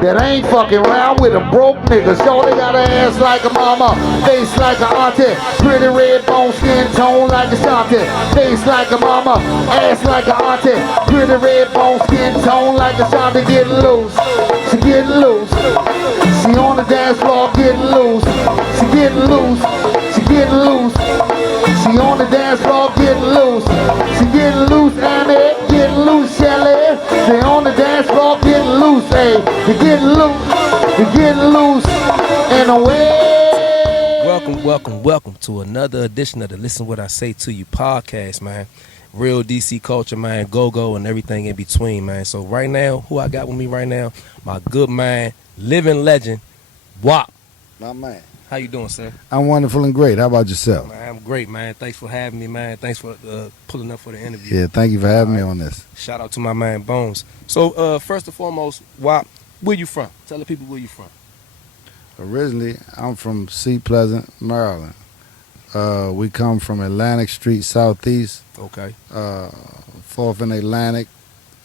that ain't fucking around with a broke nigga. Shorty got an ass like a mama, face like a auntie, pretty red bone, skin tone like a shanty. Face like a mama, ass like a auntie, pretty red bone, skin tone like a shanty. Getting loose, she getting loose. She on the dance floor getting loose. She getting loose, she getting loose. She on the dance floor getting loose. She getting loose, Annie, getting loose, Shelly. They on the dance floor getting loose, hey. They getting loose, they getting loose, and away. Welcome to another edition of the Listen What I Say To You podcast, man. Real DC culture, man, go-go and everything in between, man. So right now, who I got with me right now? My good man, living legend, Whop. My man. How you doing, sir? I'm wonderful and great. How about yourself? Man, I'm great, man. Thanks for having me, man. Thanks for pulling up for the interview. Yeah, thank you for having me on this. Shout out to my man, Bones. So first and foremost, Whop, where you from? Tell the people where you from. Originally, I'm from Sea Pleasant, Maryland. We come from Atlantic Street Southeast, Okay. 4th and Atlantic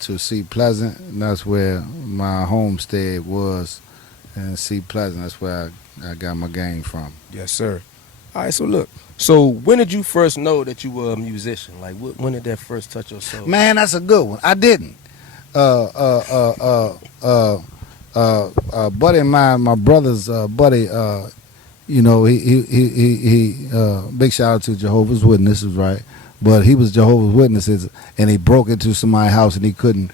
to Sea Pleasant, and that's where my homestead was in Sea Pleasant. That's where I got my game from. Yes, sir. All right, so look. So when did you first know that you were a musician? Like, when did that first touch your soul? Man, that's a good one. I didn't. Buddy of mine, my brother's buddy, you know, he big shout out to Jehovah's Witnesses, right? But he was Jehovah's Witnesses, and he broke into somebody's house, and he couldn't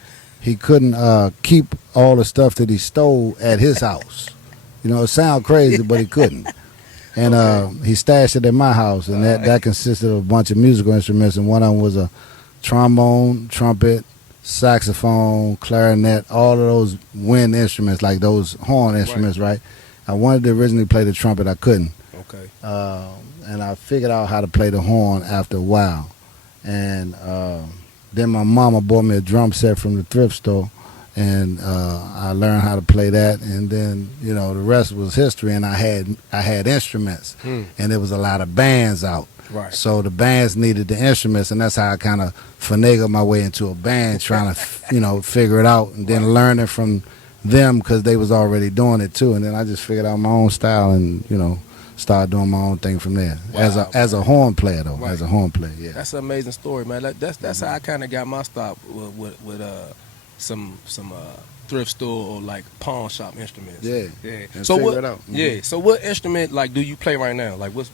keep all the stuff that he stole at his house. You know, it sounds crazy, but he couldn't. And he stashed it at my house, and that consisted of a bunch of musical instruments, and one of them was a trombone, trumpet, saxophone, clarinet, all of those wind instruments, like those horn instruments, right? I wanted to originally play the trumpet, I couldn't. Okay. And I figured out how to play the horn after a while. And then my mama bought me a drum set from the thrift store, and I learned how to play that. And then, you know, the rest was history, and I had instruments, and there was a lot of bands out. Right. So the bands needed the instruments, and that's how I kind of finagled my way into a band, trying to, you know, figure it out, and then learning from them because they was already doing it too. And then I just figured out my own style, and you know, started doing my own thing from there. Wow. As a horn player though, Right. as a horn player, yeah. That's an amazing story, man. Like, that's how I kind of got my start with some thrift store or like pawn shop instruments. Yeah. And So figure what? it out. Yeah. So what instrument like do you play right now? Like what's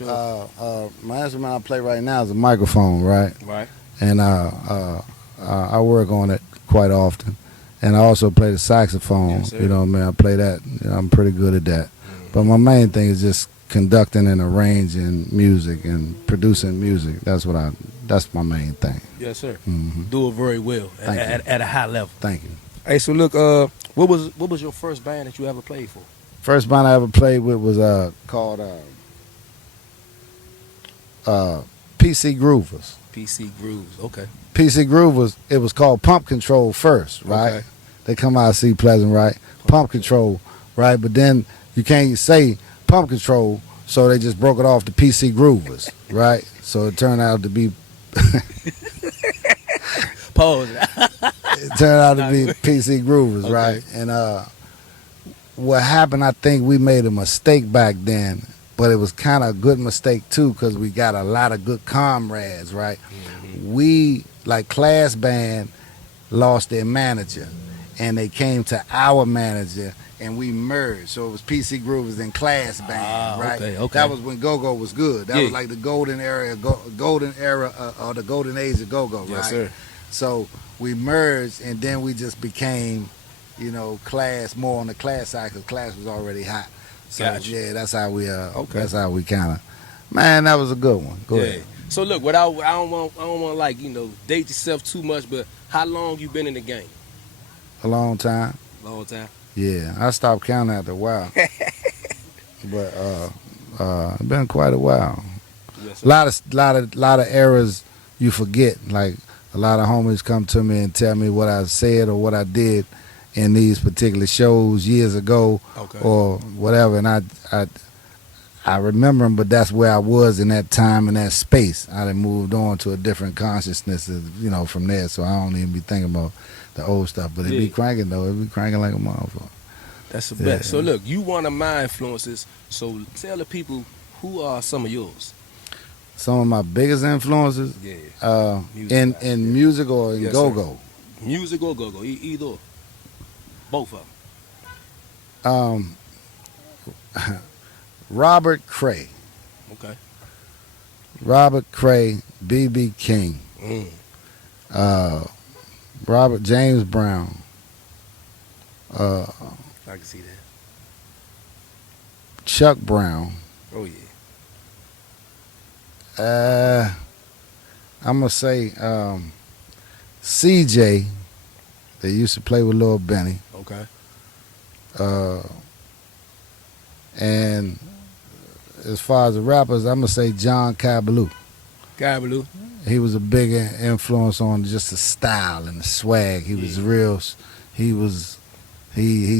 your My instrument I play right now is a microphone, right? right? And I work on it quite often. And I also play the saxophone. Yes, sir. You know what I mean? I play that. You know, I'm pretty good at that. But my main thing is just conducting and arranging music and producing music. That's my main thing. Yes, sir. Mm-hmm. Do it very well Thank you. at a high level. Thank you. Hey, so look, what was your first band that you ever played for? First band I ever played with was called PC Groovers. PC Grooves. Okay. PC Groovers, it was called Pump Control first, right? Okay. They come out of Sea Pleasant, right? Pump Control, right? But then you can't say Pump Control, so they just broke it off to PC Groovers, right? So it turned out to be Pause. it turned out to be PC Groovers, Okay. right? And what happened, I think we made a mistake back then, but it was kind of a good mistake too, because we got a lot of good comrades, right? Mm-hmm. We, like Class Band, lost their manager, and they came to our manager, and we merged. So it was PC Groovers and Class Band, right? Okay. That was when go-go was good. That was like the golden era, or the golden age of go-go, Yes, right? sir. So we merged, and then we just became, you know, Class, more on the Class side, because Class was already hot. So Gotcha. yeah, that's how we Okay. that's how we kind of, man, that was a good one. Go ahead. So look, I don't want like, you know, date yourself too much, but how long you been in the game? A long time. Long time. Yeah, I stopped counting after a while. But it's been quite a while. Yes, sir. Lot of errors you forget. Like a lot of homies come to me and tell me what I said or what I did in these particular shows years ago, Okay. or whatever, and I remember them, but that's where I was in that time and that space. I done moved on to a different consciousness, you know, from there. So I don't even be thinking about the old stuff. But it be cranking though. It be cranking like a motherfucker. That's the best. So look, you one of my influences. So tell the people who are some of yours. Some of my biggest influences, Music in music or in Yes, go-go. Music or go-go, either or. Both of them. Robert Cray. Okay. Robert Cray, B.B. King, Robert James Brown, I can see that. Chuck Brown. Oh yeah. I'm gonna say CJ. They used to play with Lil Benny. Okay. And as far as the rappers, I'm gonna say John Cabaloo. Cabaloo. He was a big influence on just the style and the swag. He was real. He's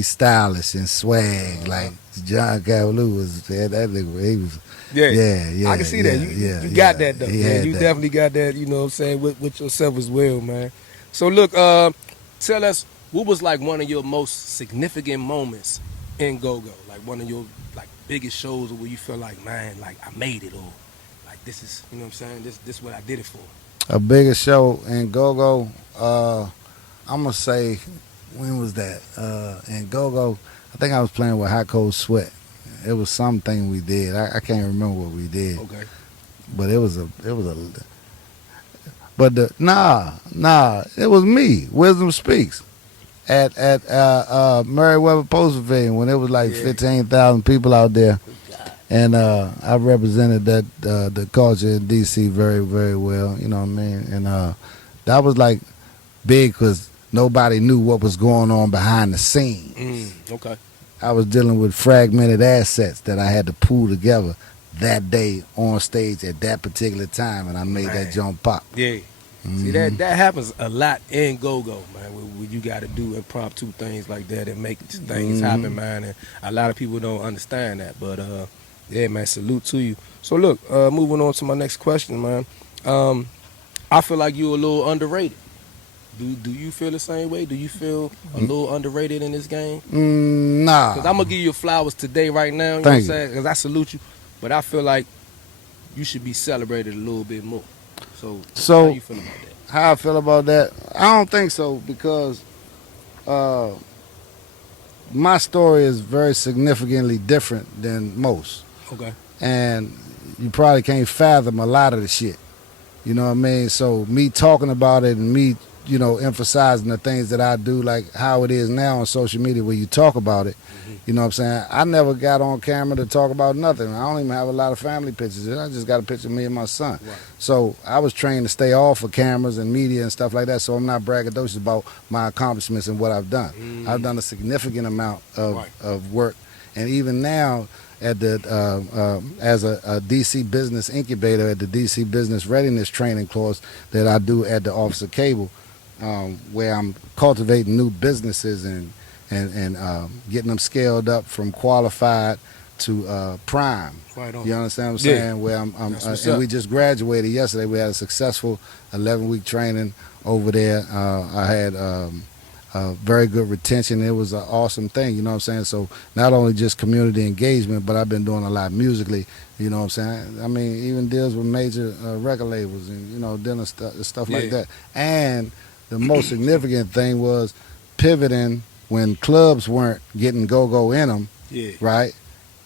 stylish and swag like John Cabaloo was. That nigga, he was. Yeah. I can see that. You got that though. Man. You definitely got that. You know what I'm saying with yourself as well, man. So look, tell us what was like one of your most significant moments in go-go, like one of your like biggest shows where you feel like, man, like I made it, or like this is, you know what I'm saying, this is what I did it for. A biggest show in go-go, I'm gonna say, when was that? In go-go, I think I was playing with Hot Cold Sweat. It was something we did. I can't remember what we did. Okay. But it was it was me, Wisdom Speaks, at Meriwether Post Pavilion when it was like 15,000 people out there. And I represented the culture in D.C. very, very well, you know what I mean? And that was like big because nobody knew what was going on behind the scenes. Okay. I was dealing with fragmented assets that I had to pull together that day on stage at that particular time, and I made that jump pop. Yeah. See, that happens a lot in go-go, man, where you got to do impromptu things like that and make things happen, man, and a lot of people don't understand that, but yeah, man, salute to you. So look, moving on to my next question, man. I feel like you're a little underrated. Do you feel the same way? Do you feel a little underrated in this game? Nah. Because I'm going to give you your flowers today, right now. You know what I'm saying? Because I salute you. But I feel like you should be celebrated a little bit more. So how you feel about that? How I feel about that? I don't think so, because my story is very significantly different than most. Okay. And you probably can't fathom a lot of the shit. You know what I mean? So me talking about it and me, you know, emphasizing the things that I do, like how it is now on social media where you talk about it. You know what I'm saying? I never got on camera to talk about nothing. I don't even have a lot of family pictures. I just got a picture of me and my son. Right. So I was trained to stay off of cameras and media and stuff like that, so I'm not braggadocious about my accomplishments and what I've done. I've done a significant amount of work. And even now, at the as a DC business incubator at the DC Business Readiness Training course that I do at the Office of Cable, where I'm cultivating new businesses and getting them scaled up from qualified to prime. Right on. You understand what I'm saying? Where and we just graduated yesterday. We had a successful 11-week training over there. I had very good retention. It was an awesome thing, you know what I'm saying? So not only just community engagement, but I've been doing a lot musically, you know what I'm saying? I mean, even deals with major record labels and, you know, dealing stuff like that. And the most significant thing was pivoting when clubs weren't getting go-go in them, right?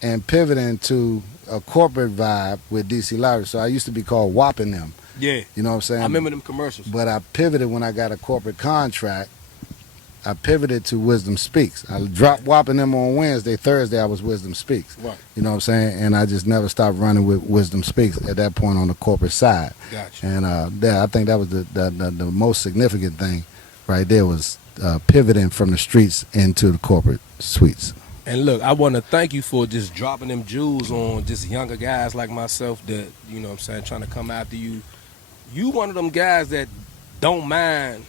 And pivoting to a corporate vibe with DC Library. So I used to be called Whopping them. Yeah. You know what I'm saying? I remember them commercials. But I pivoted when I got a corporate contract. I pivoted to Wisdom Speaks. I dropped Whopping them on Wednesday. Thursday, I was Wisdom Speaks. Right. You know what I'm saying? And I just never stopped running with Wisdom Speaks at that point on the corporate side. Gotcha. And I think that was the most significant thing right there was pivoting from the streets into the corporate suites. And look, I want to thank you for just dropping them jewels on just younger guys like myself that, you know what I'm saying, trying to come after you. You one of them guys that don't mind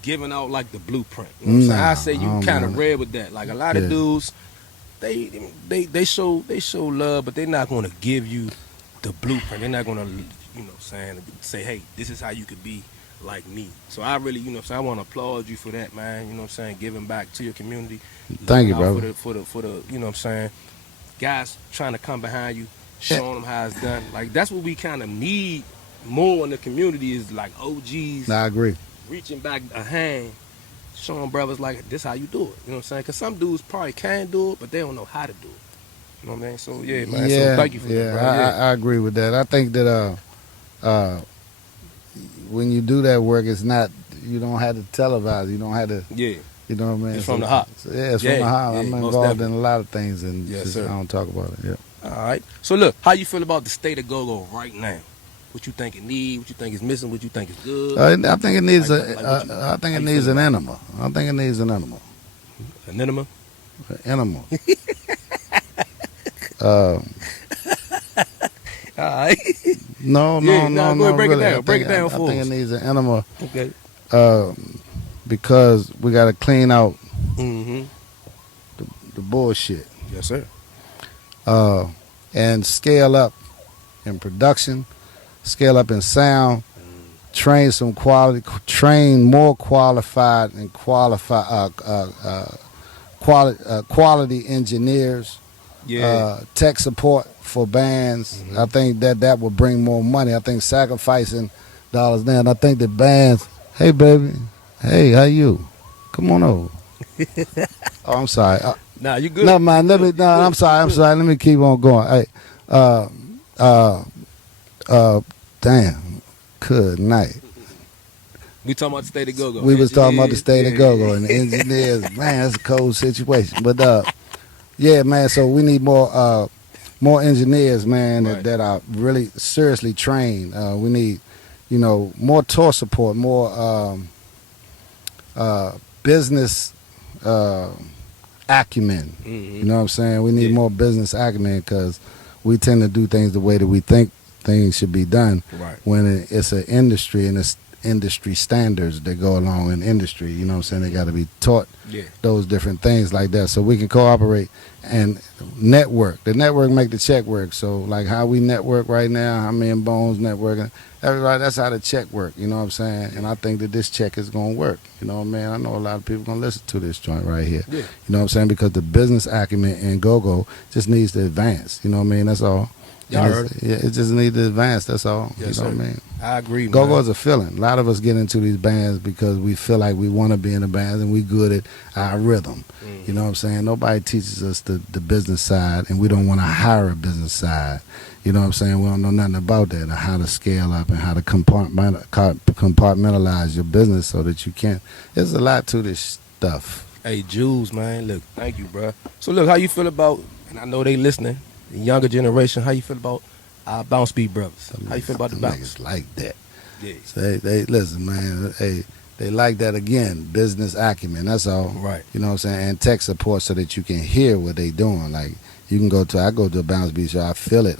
giving out like the blueprint. You know what I'm saying? I say you kind of rare with that. Like a lot of dudes, they show love, but they're not going to give you the blueprint. They're not going to, you know what I'm saying, say, hey, this is how you could be like me. So I really, you know what I'm saying, I want to applaud you for that, man. You know what I'm saying, giving back to your community. Thank you, looking out brother. For the, you know what I'm saying, guys trying to come behind you, showing them how it's done. Like, that's what we kind of need more in the community, is like OGs I agree. reaching back a hand, showing brothers like, this how you do it. You know what I'm saying? Because some dudes probably can do it, but they don't know how to do it. You know what I mean? So, yeah, man. So, thank you for that, bro. I agree with that. I think that when you do that work, it's not, you don't have to televise. You don't have to, Yeah. you know what I mean? It's from the heart. So, yeah, it's Yeah, from the heart. yeah, I'm most involved definitely. in a lot of things, and Yes, just, sir. I don't talk about it. Yeah. All right. So, look, how you feel about the state of go-go right now? What you think it needs? What you think is missing? What you think is good? I think it needs Like a. what you- I think how it you needs feel an about it? enema. I think it needs an enema. An enema? An enema. All right. No, Yeah, no, go ahead, break it really. down. Break it down for I think us. it needs an enema Okay. because we got to clean out Mm-hmm. the bullshit Yes, sir. and scale up in production, scale up in sound, train more qualified and quality engineers, Yeah. tech support for bands. I think that will bring more money. I think sacrificing dollars there, and I think the bands, hey baby, hey, how you? Come on over. Oh, I'm sorry. Nah, you good. No man, let me. You No, good. I'm sorry. I'm You good. sorry. Let me keep on going. Hey, damn. Good night. We talking about the state of go-go. We was talking about the state of Engineers, go-go and the engineers. Man, that's a cold situation. But yeah, man. So we need more engineers, man, Right. that are really seriously trained. We need, more tour support, more business acumen. Mhm. You know what I'm saying? We need Yeah. more business acumen because we tend to do things the way that we think things should be done. Right. When it's an industry and it's industry standards that go along in industry. You know what I'm saying? They got to be taught Yeah. those different things like that so we can cooperate and network. The network make the check work. So like how we network right now, how me and Bones networking, everybody, that's how the check work. You know what I'm saying? And I think that this check is going to work. You know what I mean? I know a lot of people going to listen to this joint right here. Yeah. You know what I'm saying? Because the business acumen in go-go just needs to advance. You know what I mean? That's all. Y'all And heard it's- Yeah, it just needs to advance. That's all. Yes, you know sir. what I mean? I agree, man. Go-go is a feeling. A lot of us get into these bands because we feel like we want to be in a band and we good at our rhythm. You know what I'm saying? Nobody teaches us the business side, and we don't want to hire a business side. You know what I'm saying? We don't know nothing about that, or how to scale up and how to compartmentalize your business so that you can. There's a lot to this stuff. Hey, Jules, man, look, thank you, bro. So, look, how you feel about, and I know they listening, the younger generation, how you feel about our Bounce Beat brothers? How you feel about the Them bounce? niggas like that. Yeah. So they listen, man. Hey, they like that again. Business acumen. That's all. Right. You know what I'm saying? And tech support so that you can hear what they doing. Like you can I go to a bounce beat show. I feel it,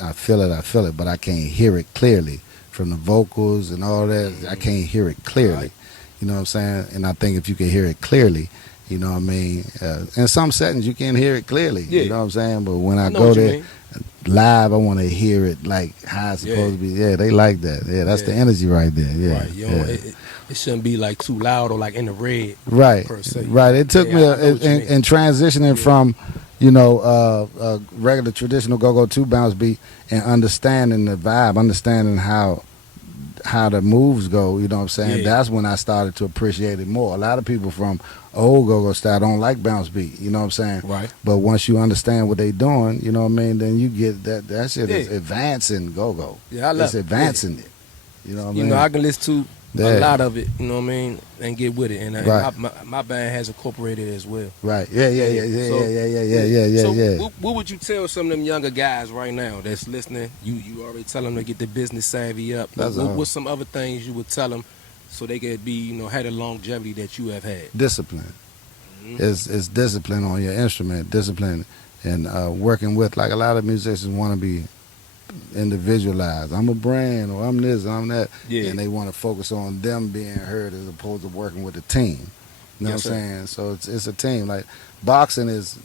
but I can't hear it clearly from the vocals and all that. I can't hear it clearly. Right. You know what I'm saying? And I think if you can hear it clearly, you know what I mean. In some settings you can hear it clearly. Yeah. You know what I'm saying? But when I know go what you there mean. live, I want to hear it like how it's supposed to be. Yeah, they like that. Yeah, that's the Yeah. energy right there. Yeah, Right, you know, yeah. it shouldn't be like too loud or like in the red. Right, per se. right. It took Yeah, me I know what you mean. in transitioning from, regular traditional go-go to bounce beat and understanding the vibe, understanding how the moves go. You know what I'm saying? Yeah. That's when I started to appreciate it more. A lot of people from old go-go style don't like bounce beat. You know what I'm saying? Right. But once you understand what they doing, you know what I mean, then you get that shit is Yeah. advancing go-go. Yeah, I love It's advancing it. You know what I You mean? know, I can listen to Yeah. a lot of it, you know what I mean, and get with it. And Right. my band has incorporated it as well. Right. Yeah. So- So what would you tell some of them younger guys right now that's listening? You already tell them to get the business savvy up. That's all. What's some other things you would tell them so they could be, had the longevity that you have had? Discipline. Mhm. It's discipline on your instrument, discipline, and working with, like a lot of musicians want to be individualized. I'm a brand, or I'm this, and I'm that, Yeah. and they want to focus on them being heard as opposed to working with a team. You know Yes, what I'm saying? So it's a team. Like boxing is,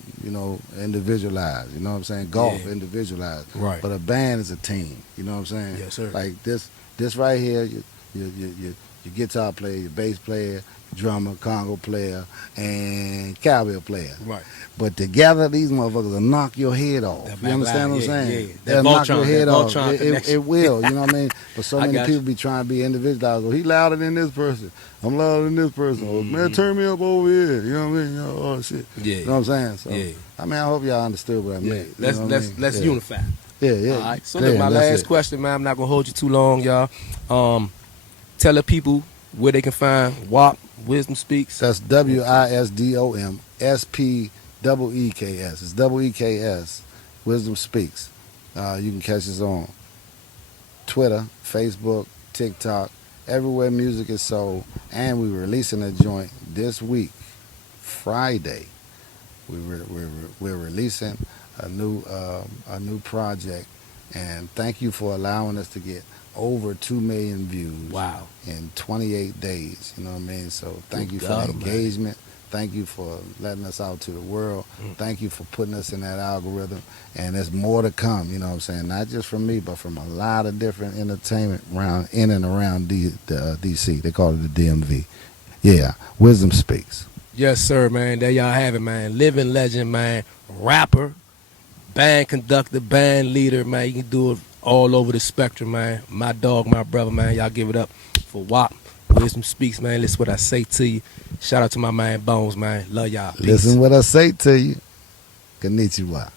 individualized. You know what I'm saying? Golf, individualized. Right. But a band is a team. You know what I'm saying? Yes, sir. Like this right here, your guitar player, your bass player, drummer, congo player, and cowbell player. Right. But together, these motherfuckers will knock your head off. That You understand what I'm yeah, saying? yeah. They'll That knock your Voltron, head that off. Voltron connection. It will, you know what I mean? But so I many got people be trying to be individualized. Well, he louder than this person. I'm louder than this person. Or, man, turn me up over here. You know what I mean? You know, all that shit. Yeah. You know what I'm saying? So, Yeah. I mean, I hope y'all understood what I Yeah. meant. You know what I mean? Let's Yeah. unify. Yeah. All right. So Yeah, look, my that's last it. question, man. I'm not gonna hold you too long, y'all. Tell the people where they can find Whop Wisdom Speaks. That's WISDOM SPEEKS. It's WEKS. Wisdom Speaks. You can catch us on Twitter, Facebook, TikTok, everywhere music is sold. And we're releasing a joint this week, Friday. We're releasing a new project. And thank you for allowing us to get over 2 million views. Wow. In 28 days. You know what I mean? So thank you for God the Almighty. engagement. Thank you for letting us out to the world. Thank you for putting us in that algorithm. And there's more to come, you know what I'm saying? Not just from me, but from a lot of different entertainment in and around DC. They call it the DMV. Yeah, Wisdom Speaks. Yes, sir, man. There y'all have it, man. Living legend, man. Rapper, band conductor, band leader, man. You can do it all over the spectrum, man. My dog, my brother, man. Y'all give it up for Whop Wisdom Speaks, man. Listen what I say to you. Shout out to my man Bones, man. Love y'all. Peace. Listen what I say to you. Konnichiwa.